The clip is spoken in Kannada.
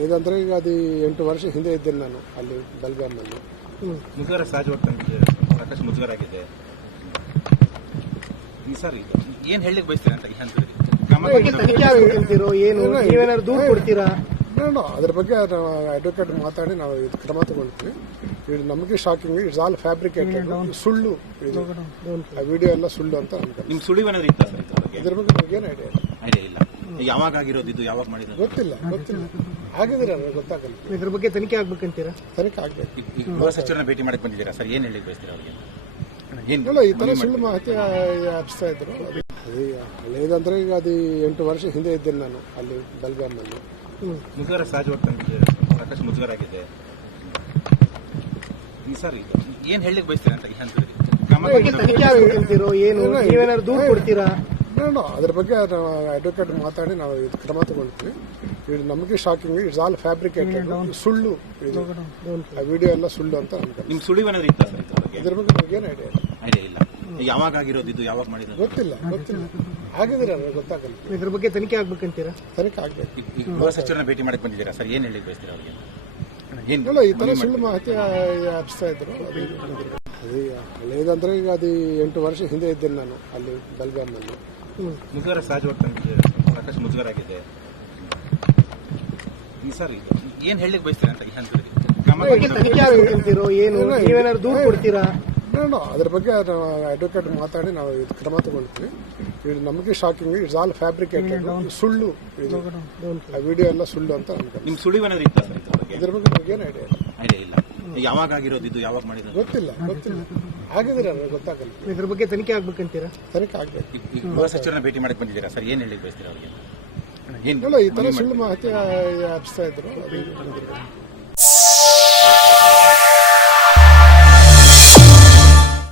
ಹಳೇದಂದ್ರೆ ಈಗ ಅದು 8 ವರ್ಷ ಹಿಂದೆ ಇದ್ದೇನೆ ನಾನು ಅಲ್ಲಿ ಬೆಲ್ಗಾಮಲ್ಲಿ. ಮುಜುಗರ ಸಹಜವಾಗಿ ಸಾಕಷ್ಟು ಮುಜುಗರ ಆಗಿದೆ ಸರ್. ಈಗ ಏನ್ ಹೇಳಲಿಕ್ಕೆ ಬಯಸ್ತೀರಾ ಅಂತ ಈ ಹಂತದಲ್ಲಿ? ತನಿಖೆ ಆಗ್ಬೇಕಂತೀರೋ ಏನು, ನೀವೇನಾದ್ರು ದೂರು ಕೊಡ್ತೀರಾ? ಅದ್ರ ಬಗ್ಗೆ ಅಡ್ವೊಕೇಟ್ ಮಾತಾಡಿ ನಾವು ಇದು ಕ್ರಮ ತಗೊಳ್ತೀವಿ. ಇದು ನಮಗೆ ಶಾಕಿಂಗ್, ಇಟ್ಸ್ ಆಲ್ ಫ್ಯಾಬ್ರಿಕೇಟೆಡ್, ಸುಳ್ಳು. ಆ ವಿಡಿಯೋ ಎಲ್ಲ ಸುಳ್ಳು ಅಂತ ಅನ್ಕೊಂಡು. ನಿಮ್ ಸುಳಿವು ಏನಾದ್ರು ಇತ್ತ ಇದ್ರ ಬಗ್ಗೆ ನಮಗೇನು ಐಡಿಯಾ ಇಲ್ಲ. ಯಾವಾಗ ಆಗಿರೋದು, ಇದು ಯಾವಾಗ ಮಾಡಿದ್ರು ಗೊತ್ತಿಲ್ಲ. ಆಗಿದ್ರೆ ಗೊತ್ತಾಗಲ್ಲ. ಇದ್ರ ಬಗ್ಗೆ ತನಿಖೆ ಆಗ್ಬೇಕಂತೀರಾ? ತನಿಖೆ ಆಗ್ಬೇಕು. ಈಗ ಗೃಹ ಸಚಿವರನ್ನ ಭೇಟಿ ಮಾಡಕ್ ಬಂದಿದ್ದೀರಾ ಸರ್, ಏನ್ ಹೇಳಲಿಕ್ಕೆ ಬಯಸ್ತೀರಾ ಅವ್ರಿಗೆ? ಇಲ್ಲ, ಈ ತರ ಸುಳ್ಳು ಮಾಹಿತಿ ಹಬ್ಸ್ತಾ ಇದ್ರು. ಹಳೇದಂದ್ರೆ ಈಗ ಅದು 8 ವರ್ಷ ಹಿಂದೆ ಇದ್ದೇನೆ ನಾನು ಅಲ್ಲಿ ಬೆಲ್ಗಾಮಲ್ಲಿ. ಮುಜುಗರ ಸಹಜವಾಗಿ ಸಾಕಷ್ಟು ಮುಜುಗರ ಆಗಿದೆ ಸರ್. ಈಗ ಏನ್ ಹೇಳಲಿಕ್ಕೆ ಬಯಸ್ತೀರಾ ಅಂತ ಈ ಹಂತದಲ್ಲಿ? ತನಿಖೆ ಆಗ್ಬೇಕಂತೀರೋ ಏನು, ನೀವೇನಾದ್ರು ದೂರು ಕೊಡ್ತೀರಾ? ಅದ್ರ ಬಗ್ಗೆ ಅಡ್ವೊಕೇಟ್ ಮಾತಾಡಿ ನಾವು ಇದು ಕ್ರಮ ತಗೊಳ್ತೀವಿ. ಇದು ನಮಗೆ ಶಾಕಿಂಗ್, ಇಟ್ಸ್ ಆಲ್ ಫ್ಯಾಬ್ರಿಕೇಟೆಡ್, ಸುಳ್ಳು. ಆ ವಿಡಿಯೋ ಎಲ್ಲ ಸುಳ್ಳು ಅಂತ ಅನ್ಕೊಂಡು. ನಿಮ್ ಸುಳಿವು ಏನಾದ್ರು ಇತ್ತ ಇದ್ರ ಬಗ್ಗೆ ನಮಗೇನು ಐಡಿಯಾ ಇಲ್ಲ. ಯಾವಾಗ ಆಗಿರೋದು, ಇದು ಯಾವಾಗ ಮಾಡಿದ್ರು ಗೊತ್ತಿಲ್ಲ. ಆಗಿದ್ರೆ ಗೊತ್ತಾಗಲ್ಲ. ಇದ್ರ ಬಗ್ಗೆ ತನಿಖೆ ಆಗ್ಬೇಕಂತೀರಾ? ತನಿಖೆ ಆಗ್ಬೇಕು. ಈಗ ಗೃಹ ಸಚಿವರನ್ನ ಭೇಟಿ ಮಾಡಕ್ ಬಂದಿದ್ದೀರಾ ಸರ್, ಏನ್ ಹೇಳಲಿಕ್ಕೆ ಬಯಸ್ತೀರಾ ಅವ್ರಿಗೆ? ಇಲ್ಲ, ಈ ತರ ಸುಳ್ಳು ಮಾಹಿತಿ ಹಬ್ಸ್ತಾ ಇದ್ರು. ಹಳೇದಂದ್ರೆ ಈಗ ಅದು 8 ವರ್ಷ ಹಿಂದೆ ಇದ್ದೇನೆ ನಾನು ಅಲ್ಲಿ ಬೆಲ್ಗಾಮಲ್ಲಿ. ಮುಜುಗರ ಸಹಜವಾಗಿ ಸಾಕಷ್ಟು ಮುಜುಗರ ಆಗಿದೆ ಸರ್. ಈಗ ಏನ್ ಹೇಳಲಿಕ್ಕೆ ಬಯಸ್ತೀರಾ ಅಂತ ಈ ಹಂತದಲ್ಲಿ? ತನಿಖೆ ಆಗ್ಬೇಕಂತೀರೋ ಏನು, ನೀವೇನಾದ್ರು ದೂರು ಕೊಡ್ತೀರಾ? ಅದ್ರ ಬಗ್ಗೆ ಅಡ್ವೊಕೇಟ್ ಮಾತಾಡಿ ನಾವು ಇದು ಕ್ರಮ ತಗೊಳ್ತೀವಿ. ಇದು ನಮಗೆ ಶಾಕಿಂಗ್, ಇಟ್ಸ್ ಆಲ್ ಫ್ಯಾಬ್ರಿಕೇಟೆಡ್, ಸುಳ್ಳು. ಆ ವಿಡಿಯೋ ಎಲ್ಲ ಸುಳ್ಳು ಅಂತ ಅನ್ಕೊಂಡು. ನಿಮ್ ಸುಳಿವು ಏನಾದ್ರು ಇತ್ತ ಇದ್ರ ಬಗ್ಗೆ ನಮಗೇನು ಐಡಿಯಾ ಇಲ್ಲ. ಯಾವಾಗ ಆಗಿರೋದು, ಇದು ಯಾವಾಗ ಮಾಡಿದ್ರು ಗೊತ್ತಿಲ್ಲ. ಆಗಿದ್ರೆ ಗೊತ್ತಾಗಲ್ಲ. ಇದ್ರ ಬಗ್ಗೆ ತನಿಖೆ ಆಗ್ಬೇಕಂತೀರಾ? ತನಿಖೆ ಆಗ್ಬೇಕು. ಈಗ ಗೃಹ ಸಚಿವರನ್ನ ಭೇಟಿ ಮಾಡಕ್ ಬಂದಿದ್ದೀರಾ ಸರ್, ಏನ್ ಹೇಳಲಿಕ್ಕೆ ಬಯಸ್ತೀರಾ ಅವ್ರಿಗೆ? ಇಲ್ಲ, ಈ ತರ ಸುಳ್ಳು ಮಾಹಿತಿ ಹಬ್ಸ್ತಾ ಇದ್ರು.